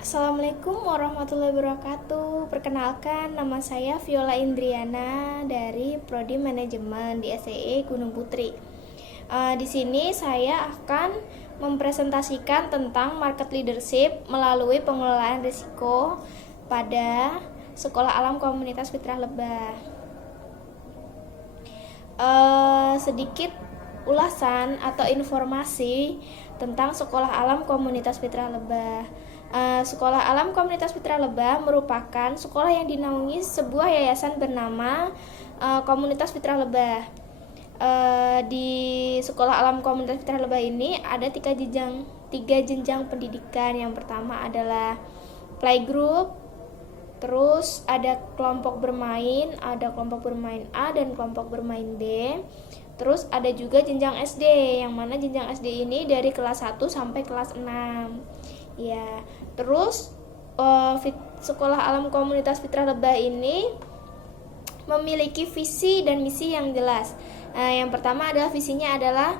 Assalamualaikum warahmatullahi wabarakatuh. Perkenalkan, nama saya Viola Indriana dari Prodi Manajemen di SEE Gunung Putri. Di sini saya akan mempresentasikan tentang market leadership melalui pengelolaan risiko pada Sekolah Alam Komunitas Fitrah Lebah. Sedikit ulasan atau informasi tentang Sekolah Alam Komunitas Fitrah Lebah. Sekolah Alam Komunitas Fitrah Lebah merupakan sekolah yang dinaungi sebuah yayasan bernama Komunitas Fitrah Lebah. Di Sekolah Alam Komunitas Fitrah Lebah ini ada tiga jenjang pendidikan. Yang pertama adalah playgroup, terus ada kelompok bermain A dan kelompok bermain B. Terus ada juga jenjang SD, yang mana jenjang SD ini dari kelas 1 sampai kelas 6. Ya, terus Sekolah Alam Komunitas Fitrah Lebah ini memiliki visi dan misi yang jelas. Yang pertama adalah visinya adalah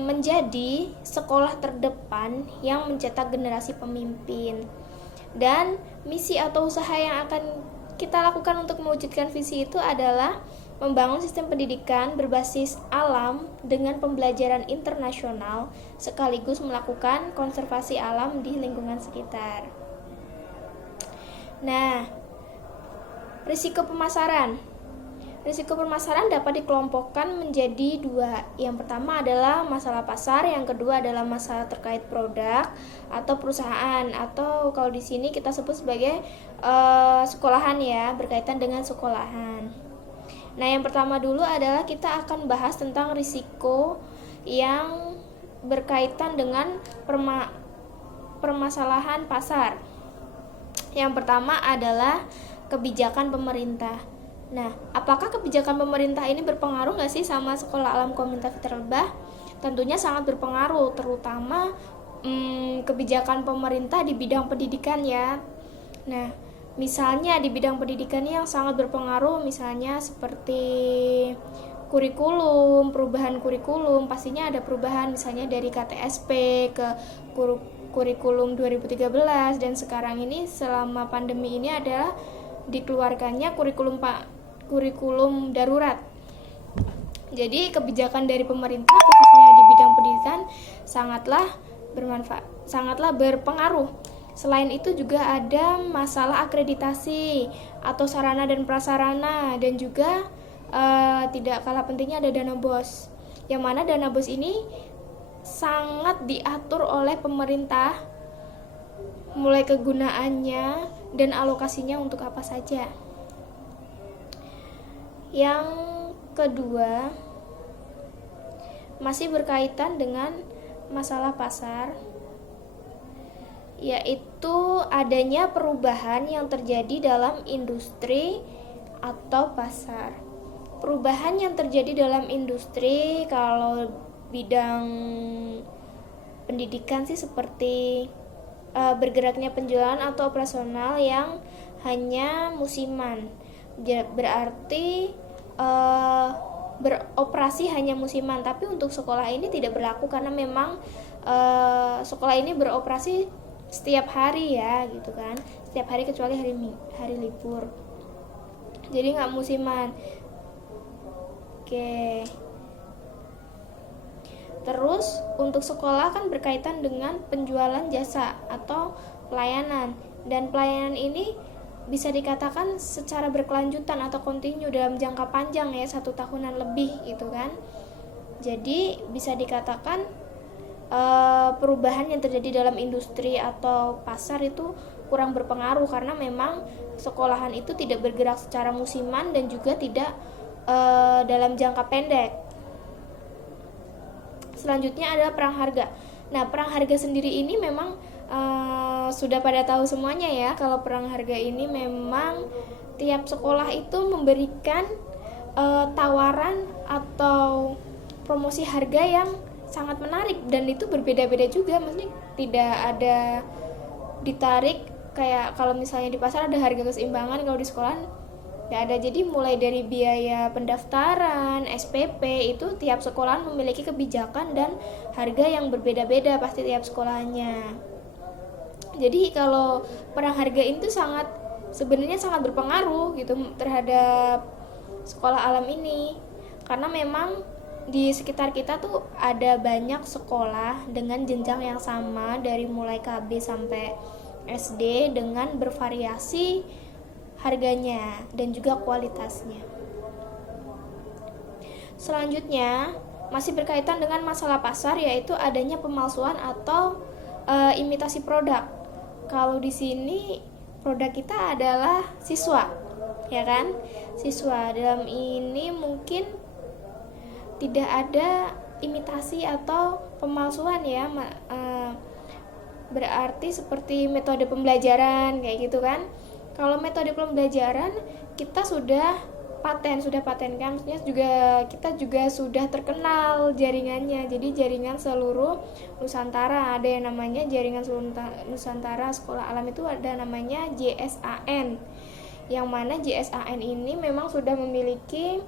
menjadi sekolah terdepan yang mencetak generasi pemimpin. Dan misi atau usaha yang akan kita lakukan untuk mewujudkan visi itu adalah membangun sistem pendidikan berbasis alam dengan pembelajaran internasional sekaligus melakukan konservasi alam di lingkungan sekitar. Nah, risiko pemasaran. Risiko pemasaran dapat dikelompokkan menjadi dua. Yang pertama adalah masalah pasar, yang kedua adalah masalah terkait produk atau perusahaan, atau kalau di sini kita sebut sebagai sekolahan ya, berkaitan dengan sekolahan. Nah, yang pertama dulu adalah kita akan bahas tentang risiko yang berkaitan dengan permasalahan pasar. Yang pertama adalah kebijakan pemerintah. Nah, apakah kebijakan pemerintah ini berpengaruh nggak sih sama Sekolah Alam Komunitas Fitrah Lebah? Tentunya sangat berpengaruh, terutama kebijakan pemerintah di bidang pendidikan ya. Nah, misalnya di bidang pendidikan yang sangat berpengaruh, misalnya seperti kurikulum, perubahan kurikulum, pastinya ada perubahan misalnya dari KTSP ke kurikulum 2013, dan sekarang ini selama pandemi ini adalah dikeluarkannya kurikulum darurat. Jadi kebijakan dari pemerintah khususnya di bidang pendidikan sangatlah berpengaruh. Selain itu juga ada masalah akreditasi atau sarana dan prasarana, dan juga tidak kalah pentingnya ada dana BOS. Yang mana dana BOS ini sangat diatur oleh pemerintah, mulai kegunaannya dan alokasinya untuk apa saja. Yang kedua masih berkaitan dengan masalah pasar, yaitu adanya perubahan yang terjadi dalam industri atau pasar. Perubahan yang terjadi dalam industri, kalau bidang pendidikan sih seperti bergeraknya penjualan atau operasional yang hanya musiman. Berarti beroperasi hanya musiman, tapi untuk sekolah ini tidak berlaku karena memang sekolah ini beroperasi setiap hari ya, gitu kan, setiap hari kecuali hari libur, jadi nggak musiman. Oke, terus untuk sekolah kan berkaitan dengan penjualan jasa atau pelayanan, dan pelayanan ini bisa dikatakan secara berkelanjutan atau kontinu dalam jangka panjang ya, 1 tahunan lebih gitu kan. Jadi bisa dikatakan perubahan yang terjadi dalam industri atau pasar itu kurang berpengaruh karena memang sekolahan itu tidak bergerak secara musiman dan juga tidak dalam jangka pendek. Selanjutnya adalah perang harga. Nah, perang harga sendiri ini memang sudah pada tahu semuanya ya, kalau perang harga ini memang tiap sekolah itu memberikan tawaran atau promosi harga yang sangat menarik, dan itu berbeda-beda juga, maksudnya tidak ada ditarik kayak kalau misalnya di pasar ada harga keseimbangan, kalau di sekolah tidak ada. Jadi mulai dari biaya pendaftaran, SPP, itu tiap sekolah memiliki kebijakan dan harga yang berbeda-beda pasti tiap sekolahnya. Jadi kalau penghargaan itu sebenarnya sangat berpengaruh gitu terhadap sekolah alam ini, karena memang di sekitar kita tuh ada banyak sekolah dengan jenjang yang sama dari mulai KB sampai SD dengan bervariasi harganya dan juga kualitasnya. Selanjutnya masih berkaitan dengan masalah pasar, yaitu adanya pemalsuan atau imitasi produk. Kalau di sini produk kita adalah siswa, ya kan? Siswa dalam ini mungkin tidak ada imitasi atau pemalsuan ya, berarti seperti metode pembelajaran kayak gitu kan. Kalau metode pembelajaran kita sudah patenkan, maksudnya kita juga sudah terkenal jaringannya. Jadi jaringan seluruh Nusantara, ada yang namanya jaringan seluruh Nusantara sekolah alam itu ada namanya JSAN, yang mana JSAN ini memang sudah memiliki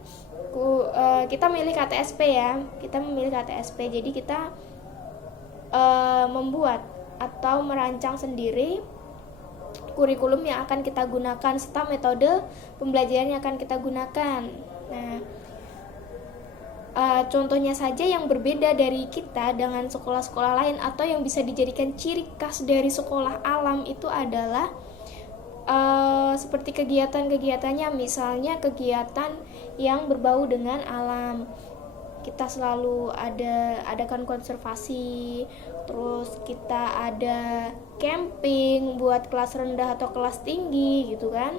kita memiliki KTSP ya, jadi kita membuat atau merancang sendiri kurikulum yang akan kita gunakan serta metode pembelajaran yang akan kita gunakan. Nah, contohnya saja yang berbeda dari kita dengan sekolah-sekolah lain atau yang bisa dijadikan ciri khas dari sekolah alam itu adalah seperti kegiatan-kegiatannya, misalnya kegiatan yang berbau dengan alam. Kita selalu adakan konservasi, terus kita ada camping buat kelas rendah atau kelas tinggi gitu kan.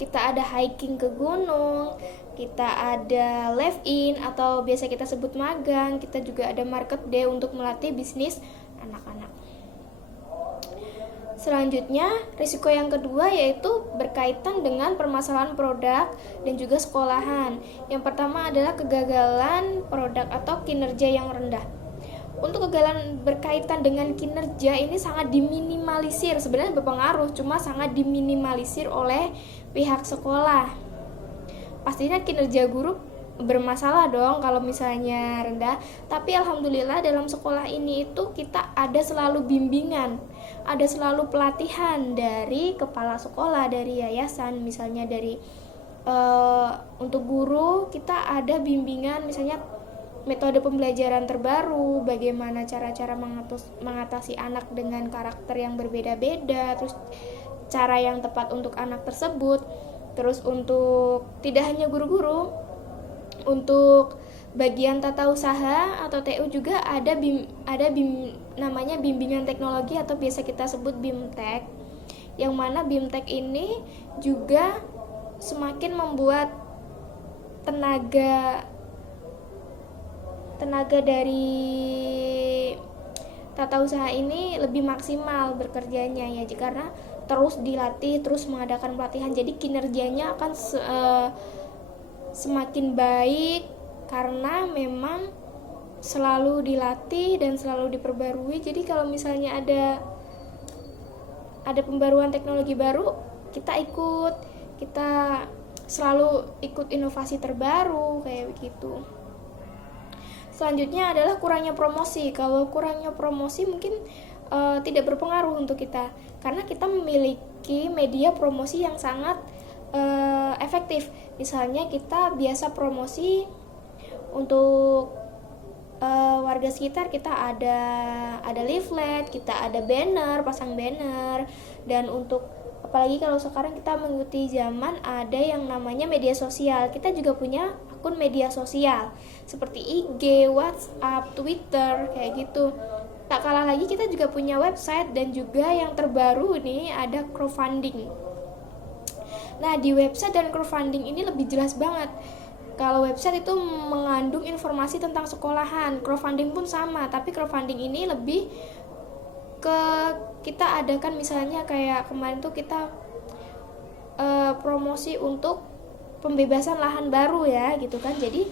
Kita ada hiking ke gunung, kita ada live in atau biasa kita sebut magang, kita juga ada market day untuk melatih bisnis anak-anak. Selanjutnya, risiko yang kedua yaitu berkaitan dengan permasalahan produk dan juga sekolahan. Yang pertama adalah kegagalan produk atau kinerja yang rendah. Untuk kegagalan berkaitan dengan kinerja ini sangat diminimalisir, sebenarnya berpengaruh, cuma sangat diminimalisir oleh pihak sekolah. Pastinya kinerja guru bermasalah dong kalau misalnya rendah, tapi alhamdulillah dalam sekolah ini itu kita ada selalu bimbingan, ada selalu pelatihan dari kepala sekolah, dari yayasan, misalnya dari untuk guru kita ada bimbingan, misalnya metode pembelajaran terbaru, bagaimana cara-cara mengatasi anak dengan karakter yang berbeda-beda, terus cara yang tepat untuk anak tersebut. Terus untuk tidak hanya guru-guru, untuk bagian tata usaha atau TU juga ada namanya bimbingan teknologi atau biasa kita sebut BIMTEK, yang mana BIMTEK ini juga semakin membuat tenaga dari tata usaha ini lebih maksimal bekerjanya ya, karena terus dilatih, terus mengadakan pelatihan, jadi kinerjanya akan semakin baik karena memang selalu dilatih dan selalu diperbarui. Jadi kalau misalnya ada pembaruan teknologi baru, kita selalu ikut inovasi terbaru kayak begitu. Selanjutnya adalah kurangnya promosi. Kalau kurangnya promosi mungkin tidak berpengaruh untuk kita, karena kita memiliki media promosi yang sangat efektif. Misalnya kita biasa promosi untuk warga sekitar, kita ada leaflet, kita ada pasang banner, dan untuk apalagi kalau sekarang kita mengikuti zaman, ada yang namanya media sosial. Kita juga punya akun media sosial seperti IG, WhatsApp, Twitter kayak gitu. Tak kalah lagi kita juga punya website, dan juga yang terbaru nih ada crowdfunding. Nah, di website dan crowdfunding ini lebih jelas banget. Kalau website itu mengandung informasi tentang sekolahan, crowdfunding pun sama, tapi crowdfunding ini lebih ke kita adakan, misalnya kayak kemarin tuh kita promosi untuk pembebasan lahan baru ya gitu kan. Jadi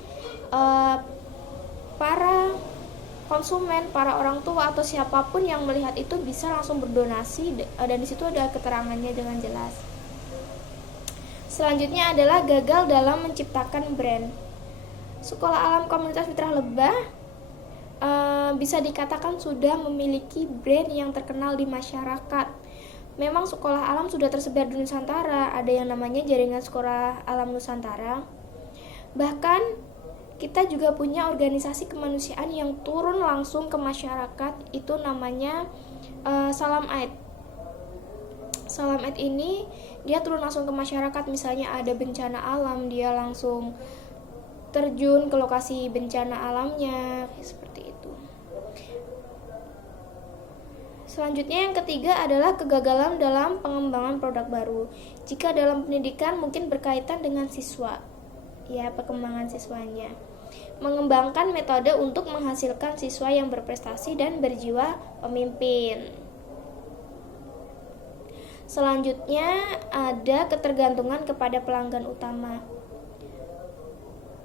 para konsumen, para orang tua atau siapapun yang melihat itu bisa langsung berdonasi, dan di situ ada keterangannya dengan jelas. Selanjutnya adalah gagal dalam menciptakan brand. Sekolah Alam Komunitas Fitrah Lebah bisa dikatakan sudah memiliki brand yang terkenal di masyarakat. Memang sekolah alam sudah tersebar di Nusantara, ada yang namanya Jaringan Sekolah Alam Nusantara. Bahkan kita juga punya organisasi kemanusiaan yang turun langsung ke masyarakat, itu namanya Salam Aid. Salam Aid ini dia turun langsung ke masyarakat, misalnya ada bencana alam, dia langsung terjun ke lokasi bencana alamnya, seperti itu. Selanjutnya yang ketiga adalah kegagalan dalam pengembangan produk baru. Jika dalam pendidikan mungkin berkaitan dengan siswa, ya perkembangan siswanya. Mengembangkan metode untuk menghasilkan siswa yang berprestasi dan berjiwa pemimpin. Selanjutnya ada ketergantungan kepada pelanggan utama.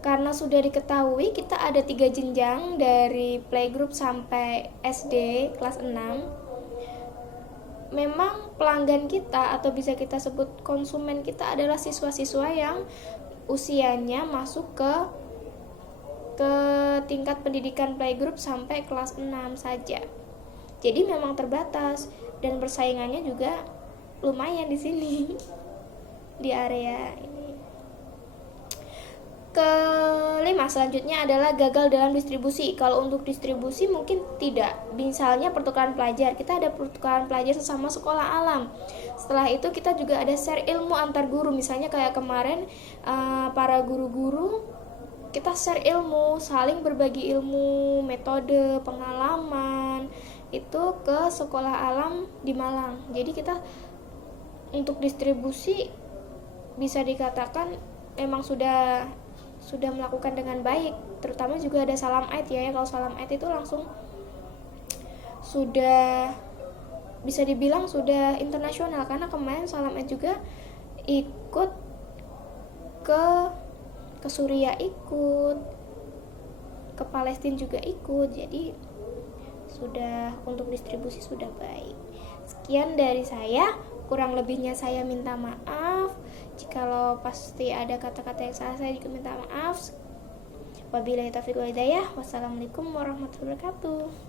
Karena sudah diketahui kita ada 3 jenjang dari playgroup sampai SD kelas 6. Memang pelanggan kita atau bisa kita sebut konsumen kita adalah siswa-siswa yang usianya masuk ke tingkat pendidikan playgroup sampai kelas 6 saja. Jadi memang terbatas dan persaingannya juga lumayan di sini di area ini. Kelima selanjutnya adalah gagal dalam distribusi. Kalau untuk distribusi mungkin tidak. Misalnya pertukaran pelajar, kita ada pertukaran pelajar sesama sekolah alam. Setelah itu kita juga ada share ilmu antar guru. Misalnya kayak kemarin para guru-guru kita share ilmu, saling berbagi ilmu, metode, pengalaman itu ke sekolah alam di Malang. Jadi kita untuk distribusi bisa dikatakan memang sudah melakukan dengan baik. Terutama juga ada Salam Aid ya. Kalau Salam Aid itu langsung sudah bisa dibilang sudah internasional, karena kemarin Salam Aid juga ikut ke Suriah, ikut ke Palestina juga ikut. Jadi sudah untuk distribusi sudah baik. Sekian dari saya, kurang lebihnya saya minta maaf. Jikalau pasti ada kata-kata yang salah, saya juga minta maaf. Wabillahi taufiq wal hidayah. Wassalamualaikum warahmatullahi wabarakatuh.